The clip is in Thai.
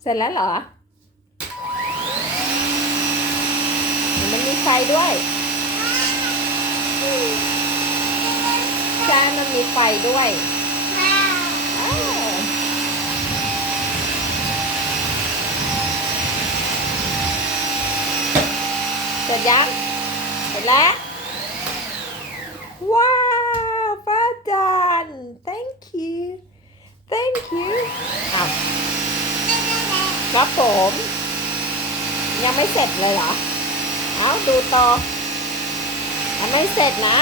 เสร็จแล้วเหรอ มันมีไฟด้วย ใช่ มันมีไฟด้วยเสร็จยังเสร็จแล้ว ว้าวป้าจัน thank you thank you อ้าว ครับผม ยังไม่เสร็จเลยเหรอ เอาดูต่อยังไม่เสร็จนะ